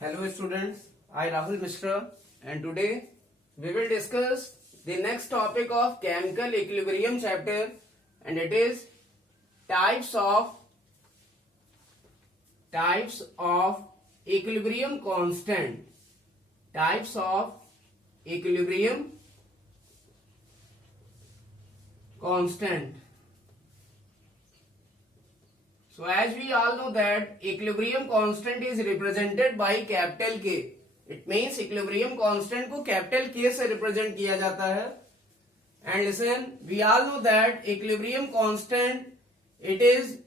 Hello students, I Rahul Mishra and today we will discuss the next topic of chemical equilibrium chapter, and it is types of equilibrium constant. Types of equilibrium constant. So as we all know that equilibrium constant is represented by capital K. It means equilibrium constant को capital K से represent किया जाता है. And listen, we all know that equilibrium constant, it is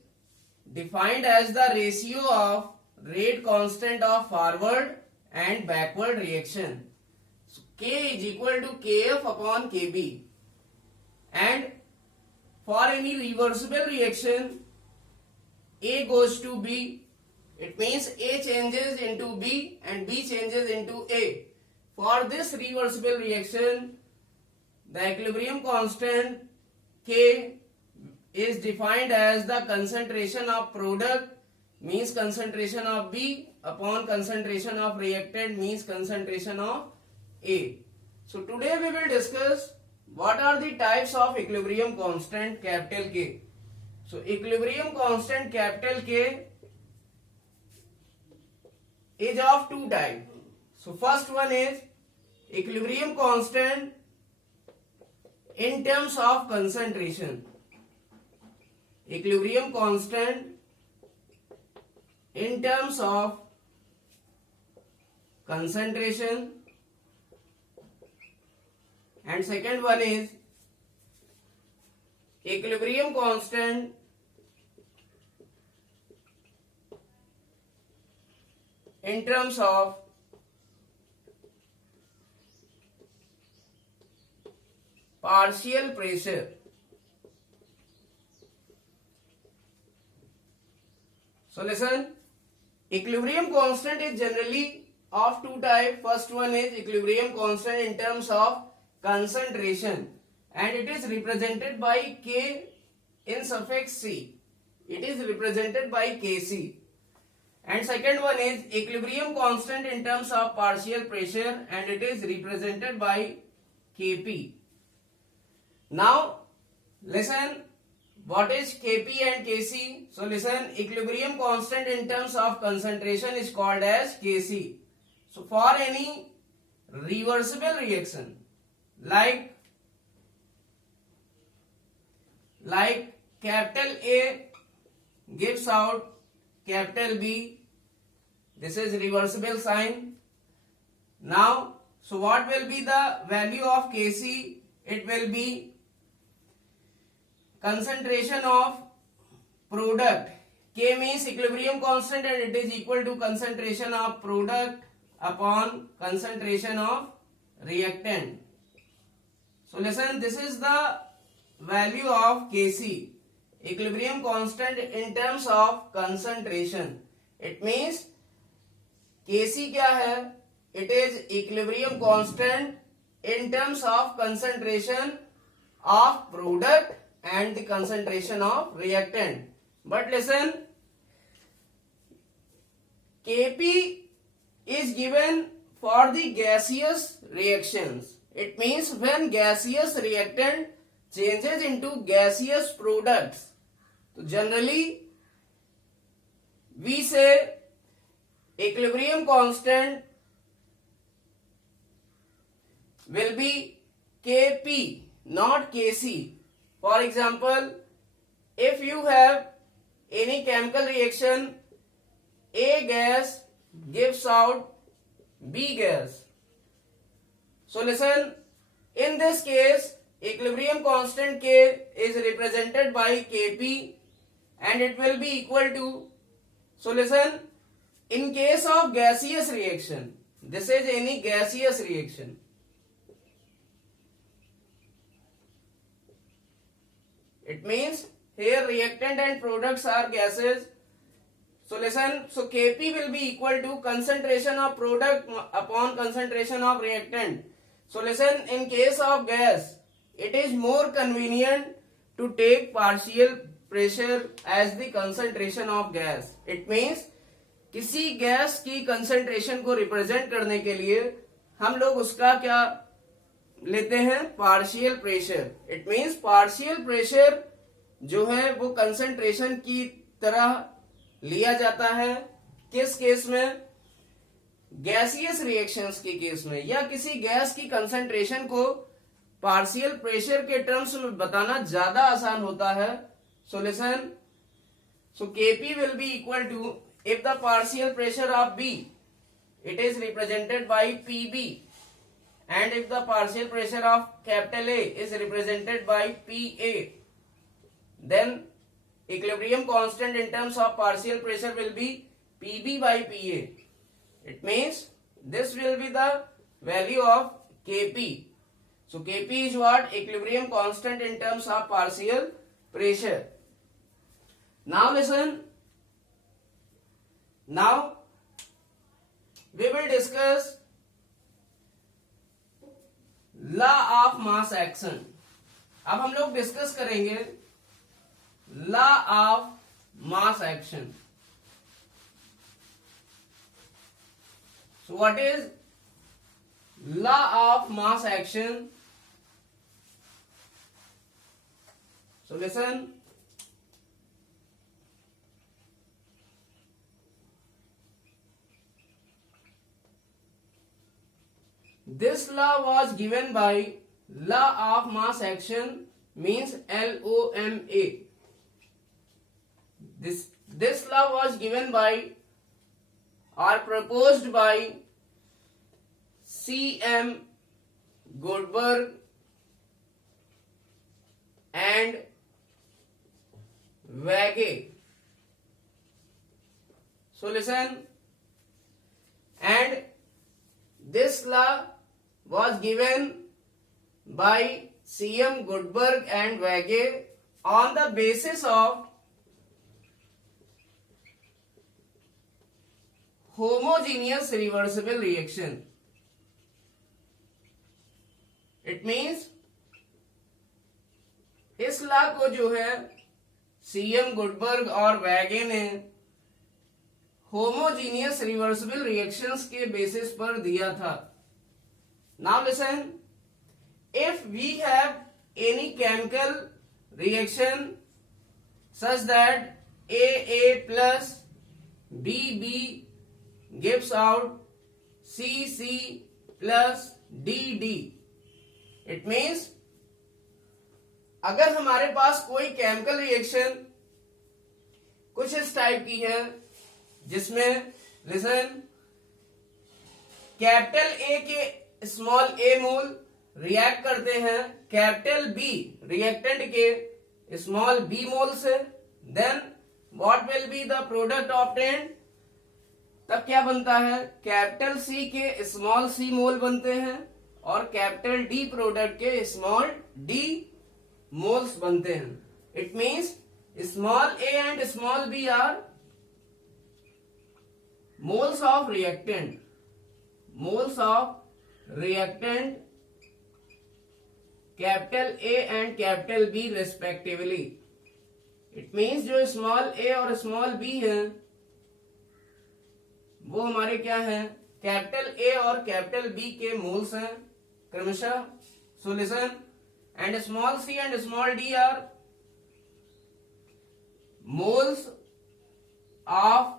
defined as the ratio of rate constant of forward and backward reaction. So K is equal to Kf upon Kb. And for any reversible reaction, A goes to B. It means A changes into B and B changes into A. For this reversible reaction, the equilibrium constant K is defined as the concentration of product means concentration of B upon concentration of reactant means concentration of A. So today we will discuss what are the types of equilibrium constant capital K. So equilibrium constant capital K is of two types. So first one is equilibrium constant in terms of concentration. Equilibrium constant in terms of concentration, and second one is equilibrium constant in terms of partial pressure. So listen, equilibrium constant is generally of two types. First one is equilibrium constant in terms of concentration, and it is represented by K in suffix C. It is represented by Kc. And second one is equilibrium constant in terms of partial pressure, and it is represented by Kp. Now listen, what is Kp and Kc? So listen, equilibrium constant in terms of concentration is called as Kc. So for any reversible reaction like capital A gives out capital B, this is reversible sign. Now, so what will be the value of Kc? It will be concentration of product. K means equilibrium constant and it is equal to concentration of product upon concentration of reactant. So listen, this is the value of Kc, equilibrium constant in terms of concentration. It means Kc क्या है? It is equilibrium constant in terms of concentration of product and the concentration of reactant. But listen, Kp is given for the gaseous reactions. It means when gaseous reactant changes into gaseous products. So generally we say equilibrium constant will be Kp, not Kc. For example, if you have any chemical reaction, A gas gives out B gas. So listen, in this case, equilibrium constant K is represented by Kp and it will be equal to, so listen, in case of gaseous reaction, this is any gaseous reaction. It means here reactant and products are gases. So listen, so Kp will be equal to concentration of product upon concentration of reactant. So listen, in case of gas, it is more convenient to take partial pressure as the concentration of gas. It means किसी गैस की कंसंट्रेशन को रिप्रेजेंट करने के लिए हम लोग उसका क्या लेते हैं, partial pressure. It means partial pressure जो है वो कंसंट्रेशन की तरह लिया जाता है। किस केस में, गैसियस रिएक्शंस के केस में, या किसी गैस की कंसंट्रेशन को पार्शियल प्रेशर के टर्म्स में बताना ज्यादा आसान होता है। So listen, so Kp will be equal to, if the partial pressure of B, it is represented by Pb, and if the partial pressure of capital A is represented by Pa, then equilibrium constant in terms of partial pressure will be Pb by Pa. It means this will be the value of Kp. So Kp is what? Equilibrium constant in terms of partial pressure. Now listen. Now we will discuss law of mass action. अब हम लोग डिस्कस करेंगे law of mass action. So what is law of mass action? So listen. This law was given by law of mass action, means LOMA. This law was given by or proposed by C.M. Goldberg and Wage. So listen, and this law was given by C.M. Goldberg and Wage on the basis of homogeneous reversible reaction. It means इस law को जो है CM Guldberg और Waage ने homogeneous reversible reactions के basis पर दिया था. Now listen, if we have any chemical reaction such that AA plus BB gives out CC plus DD. It means अगर हमारे पास कोई केमिकल रिएक्शन कुछ इस टाइप की है जिसमें लिसन, कैपिटल ए के स्मॉल ए मोल रिएक्ट करते हैं कैपिटल बी रिएक्टेंट के स्मॉल बी मोल से, then what will be the product obtained. तब क्या बनता है, कैपिटल सी के स्मॉल सी मोल बनते हैं और कैपिटल डी प्रोडक्ट के स्मॉल डी मोल्स बनते हैं. It means small A and small B are moles of reactant, capital A and capital B respectively. It means जो small a और small b है वो हमारे क्या हैं, कैपिटल A और कैपिटल B के मोल्स हैं क्रमशः. So listen, and small c and small d are moles of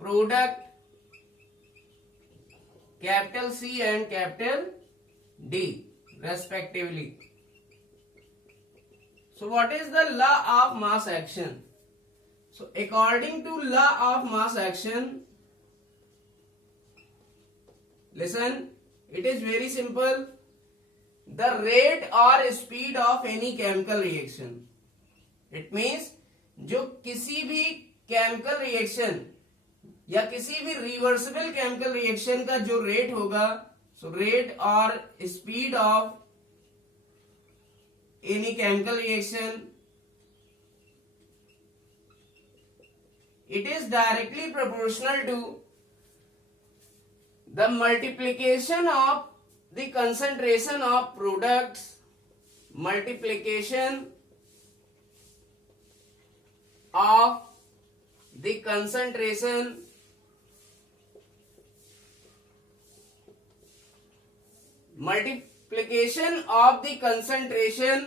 product capital C and capital D respectively. So what is the law of mass action? So according to law of mass action, listen, it is very simple. The rate or speed of any chemical reaction. It means जो किसी भी chemical reaction या किसी भी reversible chemical reaction का जो rate होगा, so rate और speed of any chemical reaction, it is directly proportional to the multiplication of the concentration of products, multiplication of the concentration multiplication of the concentration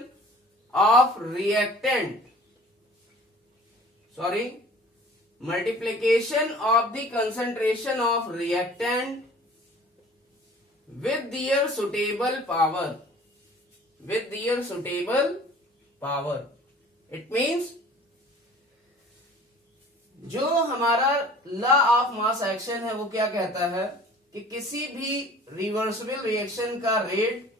of reactant, multiplication of the concentration of reactant with their suitable power, it means जो हमारा law of mass action है वो क्या कहता है कि किसी भी रिवर्सिबल रिएक्शन का रेट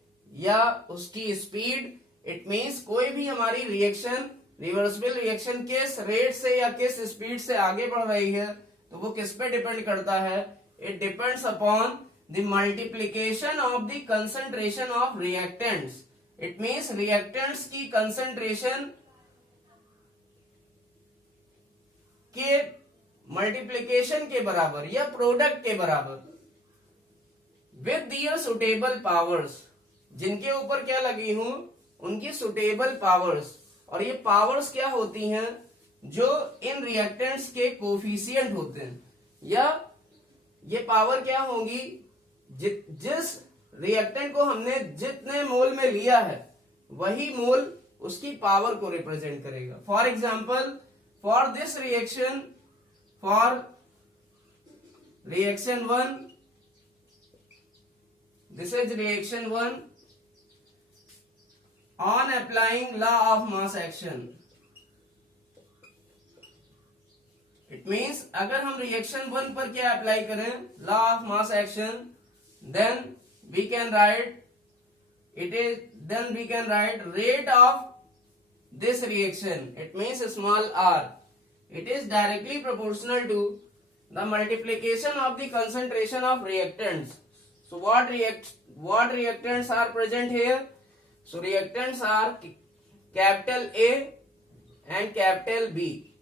या उसकी स्पीड, इट मींस कोई भी हमारी रिएक्शन रिवर्सिबल रिएक्शन किस रेट से या किस स्पीड से आगे बढ़ रही है तो वो किस पे डिपेंड करता है, it depends upon the multiplication of the concentration of reactants, it means reactants की कंसंट्रेशन के मल्टीप्लीकेशन के बराबर या प्रोडक्ट के बराबर विद दियर सुटेबल पावर्स, जिनके ऊपर क्या लगी हूं उनकी सुटेबल पावर्स, और ये पावर्स क्या होती हैं जो इन रिएक्टेंट्स के कोफिशिएंट होते हैं, या ये पावर क्या होंगी जिस रिएक्टेंट को हमने जितने मोल में लिया है वही मोल उसकी पावर को रिप्रेजेंट करेगा। For example, for this reaction, for reaction 1, this is reaction 1, on applying law of mass action, it means अगर हम reaction 1 पर क्या अप्लाई करें, law of mass action, then we can write rate of this reaction, it means small r, it is directly proportional to the multiplication of the concentration of reactants. So what reactants are present here? So reactants are capital A and capital B.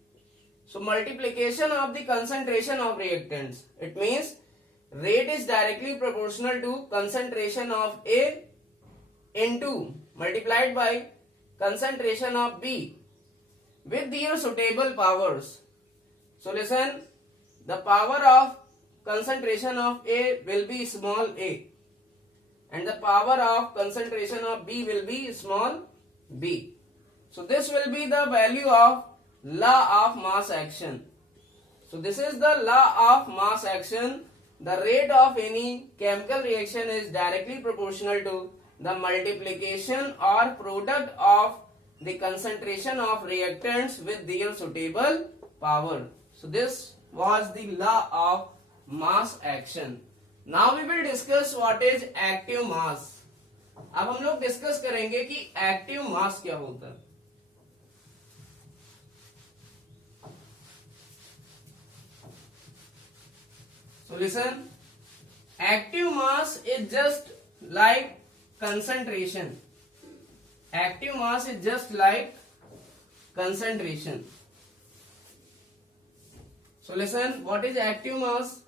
So multiplication of the concentration of reactants, it means rate is directly proportional to concentration of A into multiplied by concentration of B with their suitable powers. So listen, the power of concentration of A will be small a and the power of concentration of B will be small b. So this will be the value of law of mass action. So this is the law of mass action. The rate of any chemical reaction is directly proportional to the multiplication or product of the concentration of reactants with their suitable power. So this was the law of mass action. Now we will discuss what is active mass. अब हम लोग डिस्कस करेंगे कि active mass क्या होता है। So listen, active mass is just like concentration. Active mass is just like concentration. So listen, what is active mass?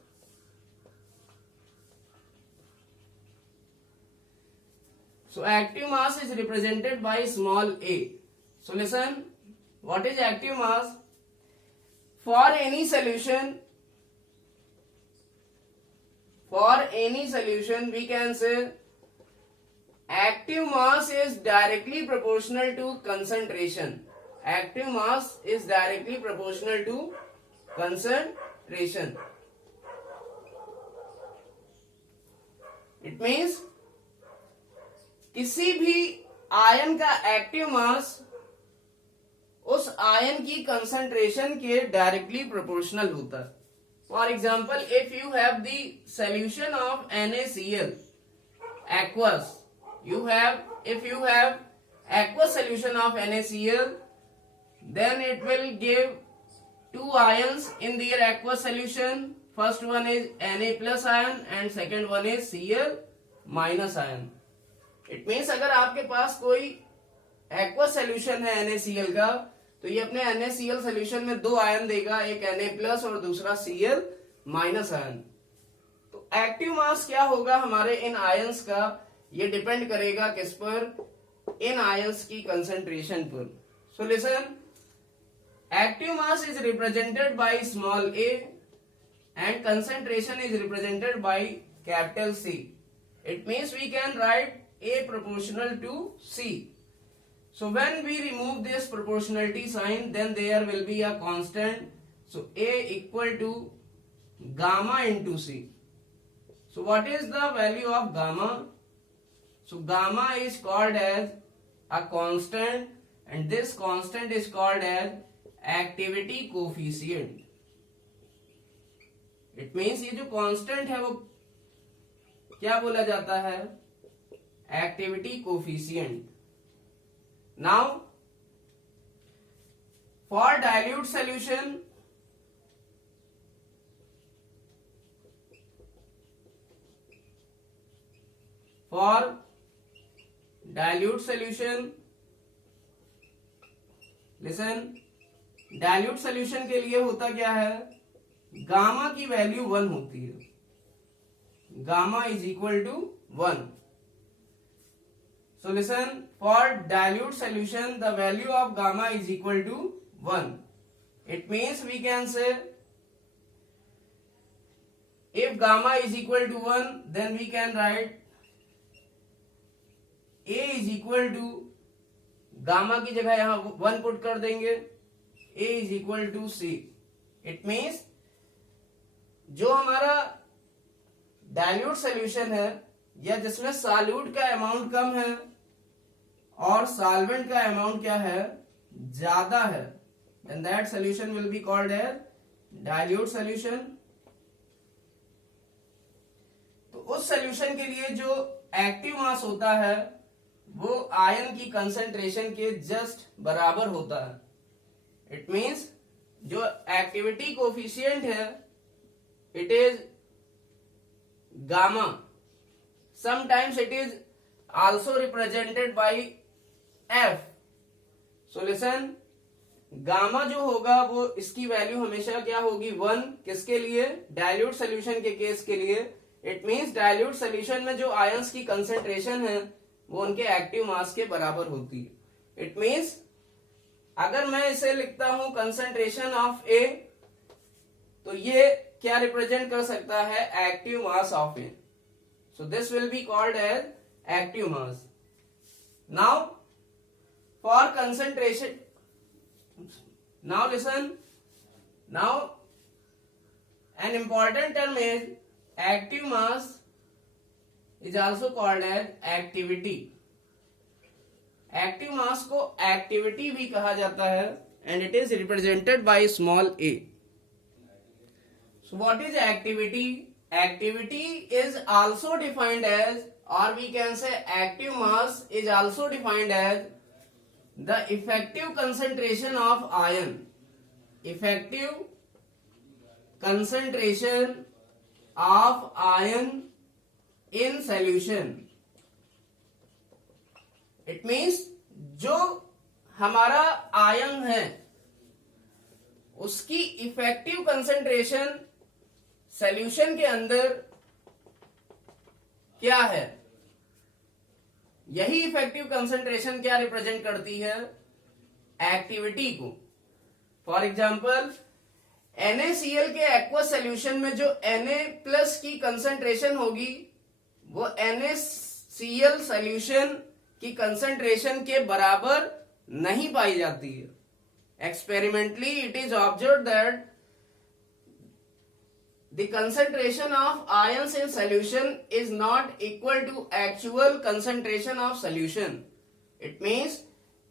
So active mass is represented by small a. So listen, what is active mass? For any solution we can say active mass is directly proportional to concentration. Active mass is directly proportional to concentration. It means किसी भी आयन का active mass उस आयन की कंसंट्रेशन के directly proportional होता है। For example, if you have the solution of NaCl aqueous, if you have aqueous solution of NaCl, then it will give two ions in their aqueous solution. First one is Na plus ion and second one is Cl minus ion. It means अगर आपके पास कोई aqueous solution है NaCl का, तो ये अपने NaCl solution में दो आयन देगा, एक Na प्लस और दूसरा Cl माइनस आयन। तो एक्टिव मास क्या होगा हमारे इन आयंस का, ये डिपेंड करेगा किस पर, इन आयंस की कंसंट्रेशन पर। So listen, active mass is represented by small a and concentration is represented by capital C. It means we can write A proportional to C. So when we remove this proportionality sign, then there will be a constant. So A equal to gamma into C. So what is the value of gamma? So gamma is called as a constant, and this constant is called as activity coefficient. It means ये जो constant है वो क्या बोला जाता है? Activity coefficient. Now for dilute solution, listen, dilute solution के लिए होता क्या है? गामा की वैल्यू 1 होती है. Gamma is equal to 1. So listen, for dilute solution, the value of gamma is equal to 1. It means we can say, if gamma is equal to 1, then we can write A is equal to, gamma की जगह यहाँ 1 पुट कर देंगे, A is equal to C. It means जो हमारा dilute solution है या जिसमें सॉल्यूट का अमाउंट कम है और सॉल्वेंट का अमाउंट क्या है? ज्यादा है, and that solution will be called as dilute solution. तो उस सॉल्यूशन के लिए जो एक्टिव मास होता है वो आयन की कंसंट्रेशन के जस्ट बराबर होता है. इट मींस जो एक्टिविटी कोफिशिएंट है, it is gamma. Sometimes it is also represented by F. So listen, gamma जो होगा वो इसकी वैल्यू हमेशा क्या होगी? 1. किसके लिए? डाइल्यूट सॉल्यूशन के केस के लिए. इट मींस डाइल्यूट सॉल्यूशन में जो आयंस की कंसंट्रेशन है वो उनके एक्टिव मास के बराबर होती है. इट मींस अगर मैं इसे लिखता हूं कंसंट्रेशन ऑफ ए, तो ये क्या रिप्रेजेंट कर सकता है? Active mass of A. So this will be called as active mass. Now for concentration, now listen, now an important term is active mass is also called as activity. Active mass को activity भी कहा जाता है, and it is represented by small A. So what is activity? Activity is also defined as, or we can say active mass is also defined as the effective concentration of ion. Effective concentration of ion in solution. It means जो हमारा आयन है उसकी effective concentration solution के अंदर क्या है? यही effective concentration क्या रिप्रेजेंट करती है? एक्टिविटी को. फॉर एग्जाम्पल NaCl के एक्वस सॉल्यूशन में जो Na+ की कंसंट्रेशन होगी वो NaCl सॉल्यूशन की कंसंट्रेशन के बराबर नहीं पाई जाती है. Experimentally it is observed that the concentration of ions in solution is not equal to actual concentration of solution. It means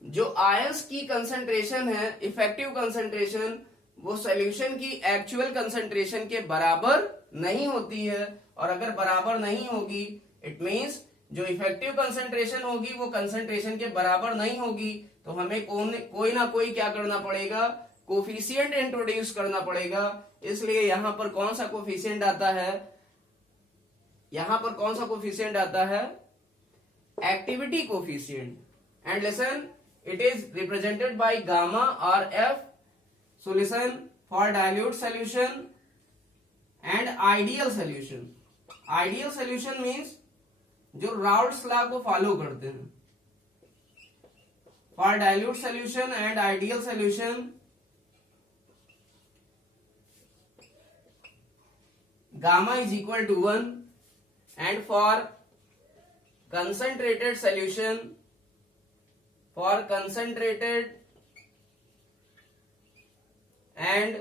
जो ions की concentration है, effective concentration, वो solution की actual concentration के बराबर नहीं होती है. और अगर बराबर नहीं होगी, it means जो effective concentration होगी वो concentration के बराबर नहीं होगी, तो हमें कोई ना कोई क्या करना पड़ेगा? कोफिशिएंट इंट्रोड्यूस करना पड़ेगा. इसलिए यहां पर कौन सा कोफिशिएंट आता है? यहां पर कौन सा कोफिशिएंट आता है? Activity coefficient. And listen, it is represented by gamma और F. So listen, for dilute solution and ideal solution. Ideal solution means जो राउल्ट्स लॉ को फॉलो करते हैं. For dilute solution and ideal solution, gamma is equal to 1, and for concentrated solution, for concentrated and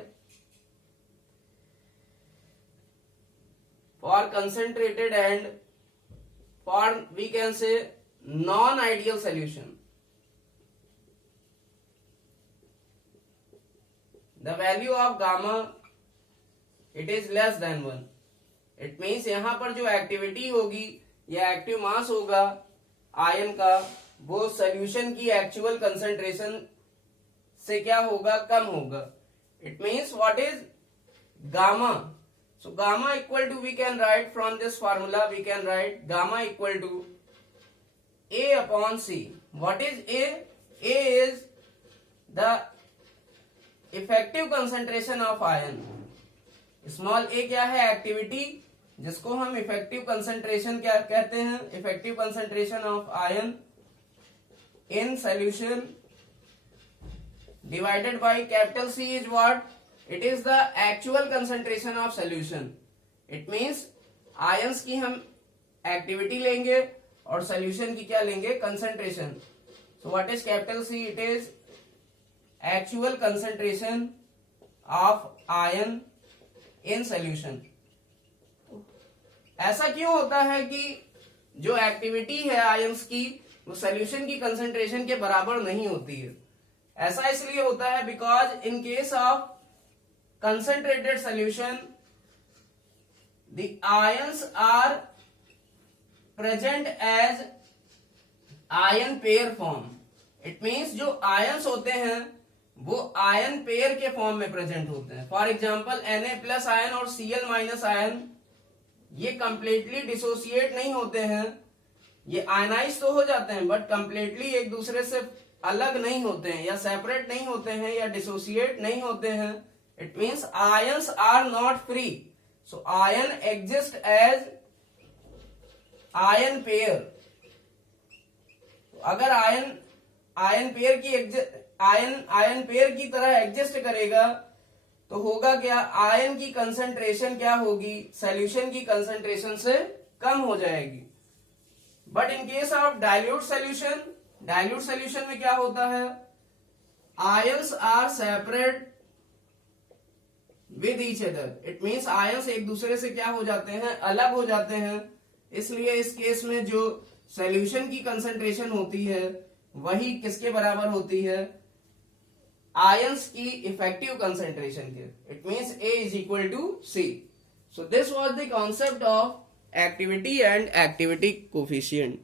for we can say non-ideal solution, the value of gamma it is less than 1. It means यहां पर जो एक्टिविटी होगी या active mass होगा आयन का, वो सोल्यूशन की actual concentration से क्या होगा, कम होगा. It means what is gamma. So gamma equal to, we can write from this formula, we can write gamma equal to A upon C. What is A? A is the effective concentration of ion. Small a क्या है, एक्टिविटी, जिसको हम effective concentration क्या कहते हैं, effective concentration of ion in solution, divided by capital C is what, it is the actual concentration of solution. It means ions की हम एक्टिविटी लेंगे और सॉल्यूशन की क्या लेंगे, concentration. So what is capital C? It is actual concentration of ion in solution. ऐसा क्यों होता है कि जो एक्टिविटी है आयंस की वो सॉल्यूशन की कंसंट्रेशन के बराबर नहीं होती है? ऐसा इसलिए होता है because in case of concentrated solution the ions are present as ion pair form. It means जो आयंस होते हैं वो आयन पेयर के फॉर्म में प्रेजेंट होते हैं. फॉर एग्जांपल Na+ आयन और Cl- आयन ये कंप्लीटली डिसोसिएट नहीं होते हैं, ये आयनाइज तो हो जाते हैं बट कंप्लीटली एक दूसरे से अलग नहीं होते हैं, या सेपरेट नहीं होते हैं, या डिसोसिएट नहीं होते हैं. It means ions are not free. So ion exist as ion pair. अगर आयन पेयर की तरह एग्जिस्ट करेगा तो होगा क्या, आयन की कंसंट्रेशन क्या होगी, सॉल्यूशन की कंसंट्रेशन से कम हो जाएगी. But in case of dilute solution में क्या होता है, ions are separate with each other. It means ions एक दूसरे से क्या हो जाते हैं, अलग हो जाते हैं. इसलिए इस केस में जो सॉल्यूशन की कंसंट्रेशन होती है वही किसके बराबर होती है, आयंस की इफेक्टिव कंसंट्रेशन के. It means A is equal to C. So this was the concept of activity and activity coefficient.